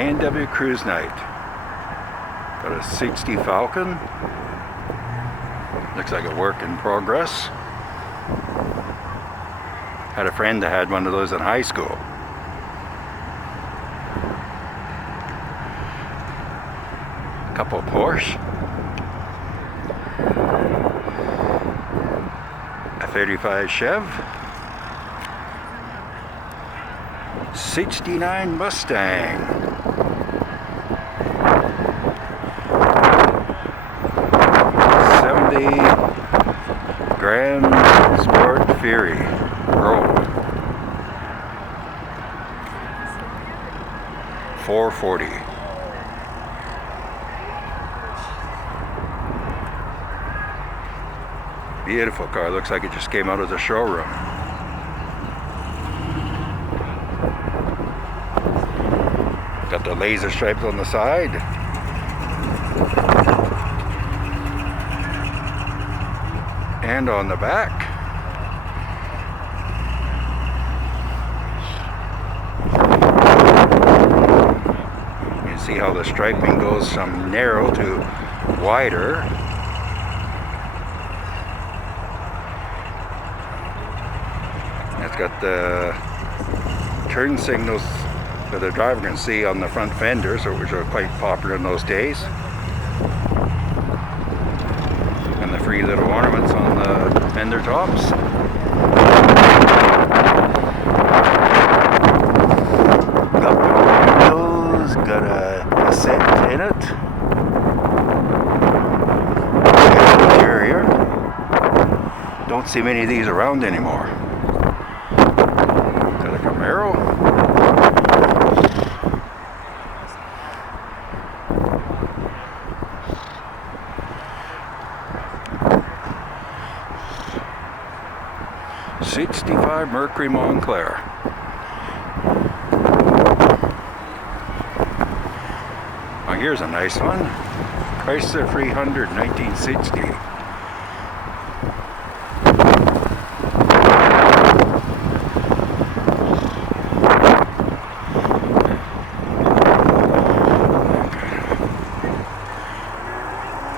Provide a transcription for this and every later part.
A&W Cruise Night. Got a 60 Falcon. Looks like a work in progress. Had a friend that had one of those in high school. Couple Porsche. A 35 Chev. 69 Mustang. 70 Grand Sport Fury Road. 440. Beautiful car. Looks like it just came out of the showroom. Got the laser stripes on the side. And on the back. You can see how the striping goes from narrow to wider. It's got the turn signals that the driver can see on the front fenders, which are quite popular in those days. And the free little ornaments on the fender tops. Up windows, got a cassette in it. Interior. Don't see many of these around anymore. Got a Camaro. '65 Mercury Montclair. Oh, here's a nice one. Chrysler 300, 1960.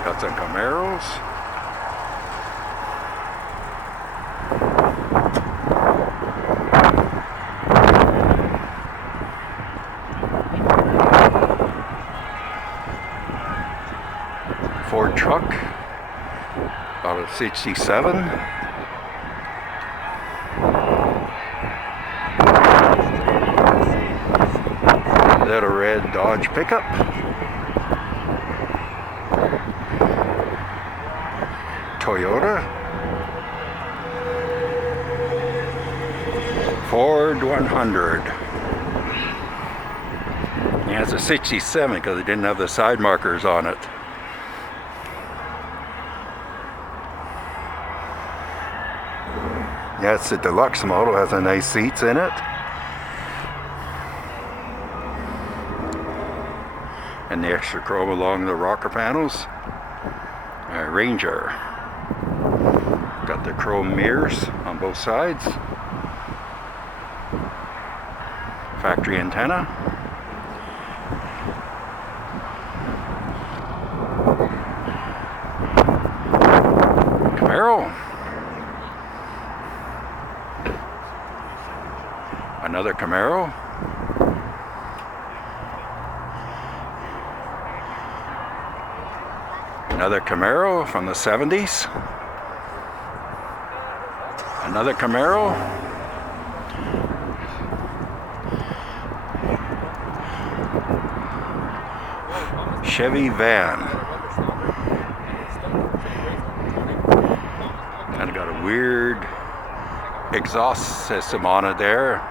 Got some Camaros. Ford truck, about a 67. Little red Dodge pickup. Toyota. Ford 100. Yeah, it's a 67 because it didn't have the side markers on it. Yeah, it's a deluxe model, has a nice seats in it. And the extra chrome along the rocker panels. Ranger. Got the chrome mirrors on both sides. Factory antenna. Camaro. Another Camaro. Another Camaro from the 70s. Another Camaro. Chevy van. Kind of got a weird exhaust system on it there.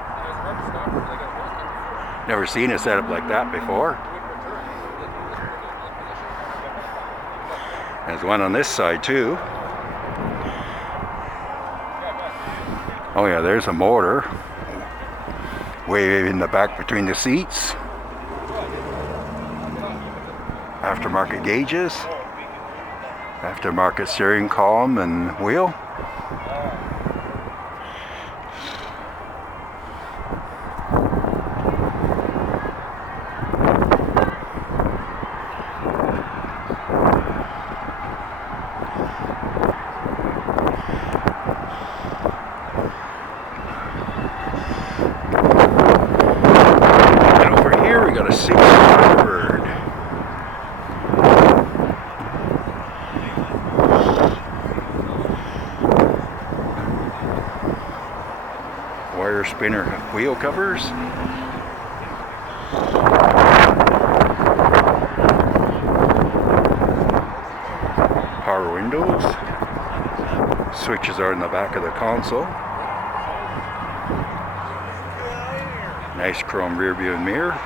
Never seen a setup like that before. There's one on this side too. Oh yeah, there's a motor way in the back between the seats. Aftermarket gauges. Aftermarket steering column and wheel. spinner wheel covers. Power windows. Switches are in the back of the console. Nice chrome rear view mirror.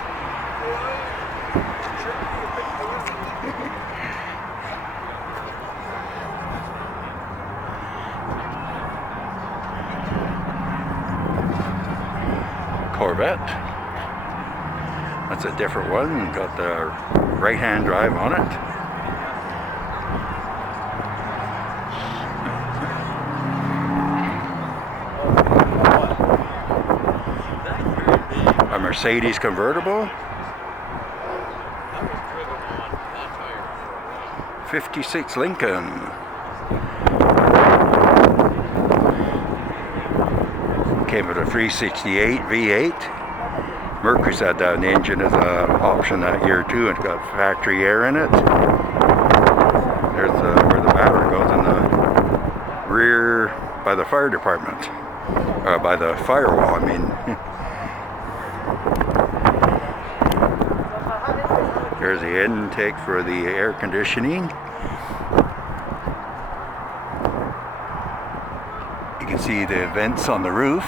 Corvette. That's a different one. Got the right-hand drive on it. A Mercedes convertible. 56 Lincoln. Came with a 368 V8. Mercury's had that engine as an option that year too, and it's got factory air in it. There's where the battery goes in the rear by the fire department. By the firewall, I mean. There's the intake for the air conditioning. You can see the vents on the roof.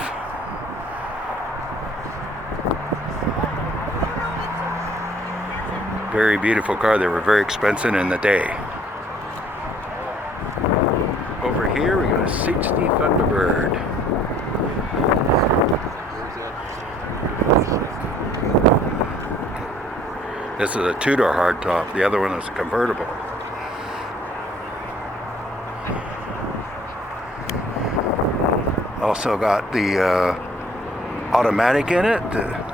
Very beautiful car. They were very expensive in the day. Over here we got a 60 Thunderbird. This is a two-door hardtop. The other one is a convertible. Also got the automatic in it. The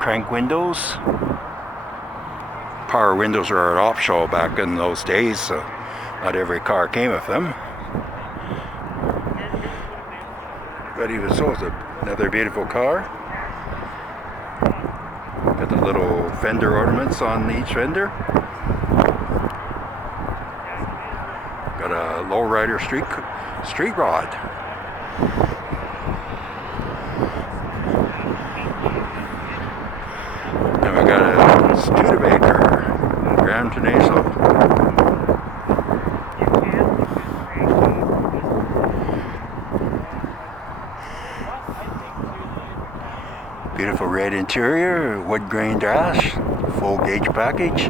crank windows. Power windows are optional back in those days, so not every car came with them. But even so, it's another beautiful car. Got the little fender ornaments on each fender. Got a lowrider street rod. And we got a Studebaker Gran Turismo. Beautiful red interior, wood grain dash, full gauge package.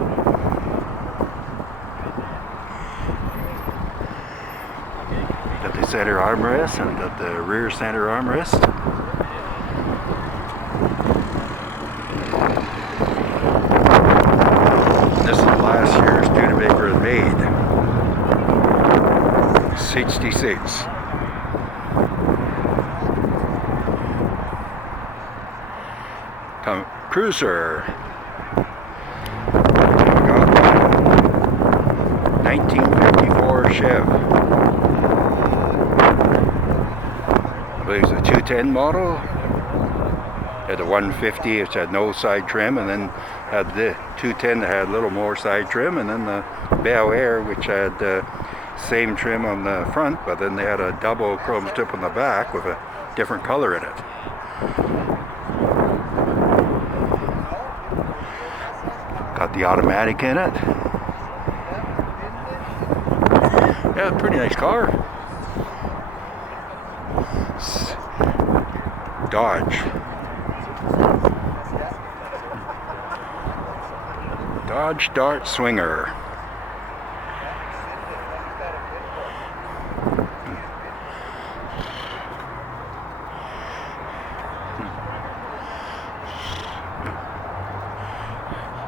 Got the center armrest and got the rear center armrest. This is the last year Studebaker had made. 66. Cruiser. We got 1954 Chev. I believe it's a 210 model. Had a 150 which had no side trim, and then had the 210 that had a little more side trim, and then the Bel Air which had the same trim on the front, but then they had a double chrome strip on the back with a different color in it. Got the automatic in it. Yeah, pretty nice car. Dodge. Dodge Dart Swinger.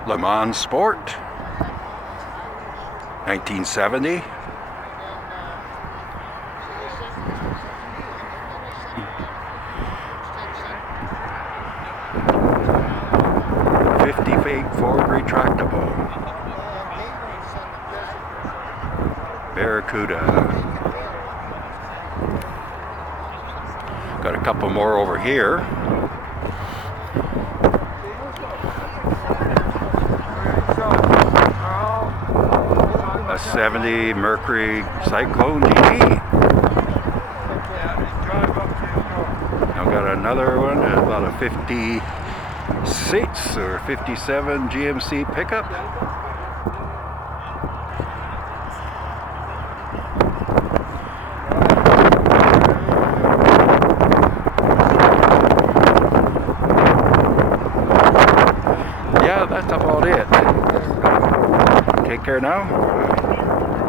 Le Mans Sport, 1970. Ford retractable. Barracuda. Got a couple more over here. A 70 Mercury Cyclone GT. 56 or 57 GMC pickup. Yeah, that's about it. Take care now.